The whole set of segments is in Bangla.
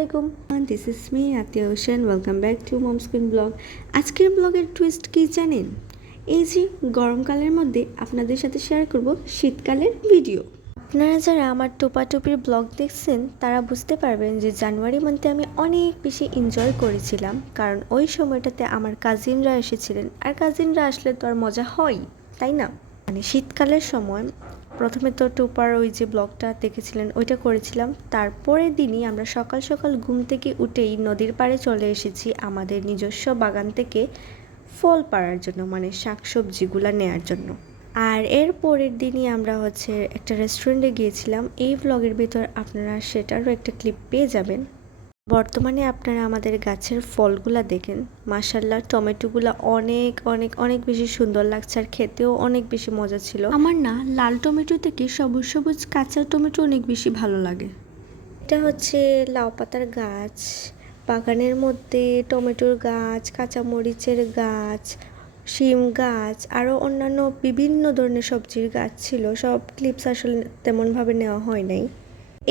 আলাইকুম, this is me Atiya Hossain. Welcome back to mom screen blog. আজকের ব্লগের টুইস্ট কী জানেন? এই যে গরমকালের মধ্যে আপনাদের সাথে শেয়ার করব শীতকালের ভিডিও। আপনারা যারা আমার টোপাটুপির ব্লগ দেখছেন তারা বুঝতে পারবেন যে জানুয়ারি মান্থে আমি অনেক বেশি এনজয় করেছিলাম, কারণ ওই সময়টাতে আমার কাজিনরা এসেছিলেন, আর কাজিনরা আসলে তো আর মজা হয়, তাই না? মানে শীতকালের সময় প্রথমে তো টুপার ওই যে ব্লগটা দেখেছিলেন ওইটা করেছিলাম। তারপরের দিনই আমরা সকাল সকাল ঘুম থেকে উঠেই নদীর পাড়ে চলে এসেছি আমাদের নিজস্ব বাগান থেকে ফল পাড়ার জন্য, মানে শাকসবজিগুলো নেয়ার জন্য। আর এর পরের দিনই আমরা একটা রেস্টুরেন্টে গিয়েছিলাম। এই ব্লগের ভিতর আপনারা সেটারও একটা ক্লিপ পেয়ে যাবেন। বর্তমানে আপনারা আমাদের গাছের ফলগুলা দেখেন, মাশাল্লাহ টমেটোগুলা অনেক অনেক অনেক বেশি সুন্দর লাগছে, আর খেতেও অনেক বেশি মজা ছিল। আমার না লাল টমেটো থেকে সবুজ সবুজ কাঁচা টমেটো অনেক বেশি ভালো লাগে। এটা হচ্ছে লাউ পাতার গাছ, বাগানের মধ্যে টমেটোর গাছ, কাঁচামরিচের গাছ, শিম গাছ, আরও অন্যান্য বিভিন্ন ধরনের সবজির গাছ ছিল। সব ক্লিপস আসলে তেমনভাবে নেওয়া হয় নাই।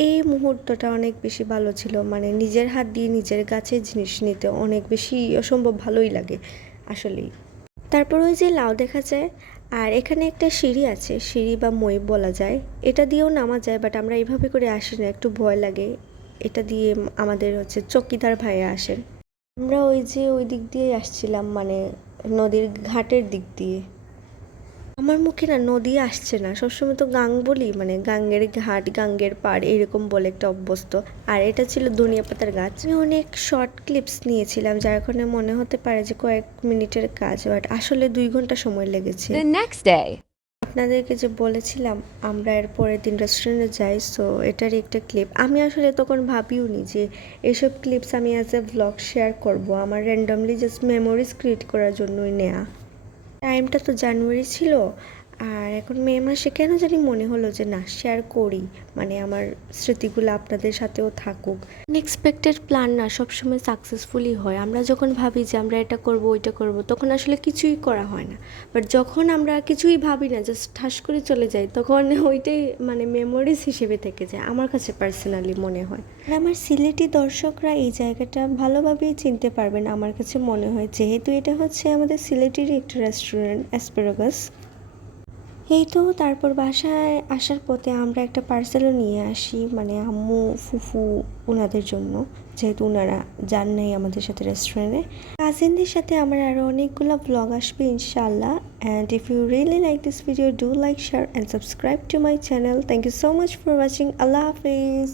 এই মুহূর্তটা অনেক বেশি ভালো ছিল, মানে নিজের হাত দিয়ে নিজের গাছের জিনিস নিতে অনেক বেশি অসম্ভব ভালোই লাগে আসলেই। তারপর ওই যে লাউ দেখা যায়, আর এখানে একটা সিঁড়ি আছে, সিঁড়ি বা মই বলা যায়, এটা দিয়েও নামা যায়, বাট আমরা এইভাবে করে আসি না, একটু ভয় লাগে। এটা দিয়ে আমাদের চকিদার ভাইয়া আসেন। আমরা ওই যে ওই দিক দিয়েই আসছিলাম, মানে নদীর ঘাটের দিক দিয়ে। আমার মুখে না নদী আসছে না, সবসময় তো গাং বলি, মানে গাঙ্গের ঘাট, গাঙ্গের পাড় এরকম বলে একটা অভ্যস্ত। আর এটা ছিল ধনিয়া পাতার গাছ। আমি অনেক শর্ট ক্লিপস নিয়েছিলাম, যার কারণে মনে হতে পারে যে কয়েক মিনিটের কাজ, বাট আসলে 2 ঘন্টা সময় লেগেছে। আপনাদেরকে যে বলেছিলাম আমরা এর পরের দিন রেস্টুরেন্টে যাই, সো এটারই একটা ক্লিপ। আমি আসলে তখন ভাবিও নি যে এসব ক্লিপস আমি অ্যাজ এ ব্লগ শেয়ার করব। আমার র্যান্ডমলি জাস্ট মেমোরিজ ক্রিয়েট করার জন্যই নেয়া। টাইমটা তো জানুয়ারি ছিল, আর এখন মে মাসে কেন জানি মনে হলো যে না, শেয়ার করি, মানে আমার স্মৃতিগুলো আপনাদের সাথেও থাকুক। আনএক্সপেক্টেড প্ল্যান না সবসময় সাকসেসফুলি হয়। আমরা যখন ভাবি যে আমরা এটা করব ওইটা করব, তখন আসলে কিছুই করা হয় না। বাট যখন আমরা কিছুই ভাবি না, জাস্ট ঠাস করে চলে যাই, তখন ওইটাই মানে মেমোরিজ হিসেবে থেকে যায়, আমার কাছে পার্সোনালি মনে হয়। আর আমার সিলেটি দর্শকরা এই জায়গাটা ভালোভাবেই চিনতে পারবেন আমার কাছে মনে হয়, যেহেতু এটা হচ্ছে আমাদের সিলেটেরই একটা রেস্টুরেন্ট, অ্যাসপারাগাস। এই তো তারপর বাসায় আসার পথে আমরা একটা পার্সেলও নিয়ে আসি, মানে আম্মু ফুফু ওনাদের জন্য, যেহেতু ওনারা যান নাই আমাদের সাথে রেস্টুরেন্টে। কাজিনদের সাথে আমার আরও অনেকগুলো ব্লগ আসবে ইনশাআল্লাহ। And if you really like this video, do like, share and subscribe to my channel. Thank you so much for watching. আল্লাহ হাফিজ।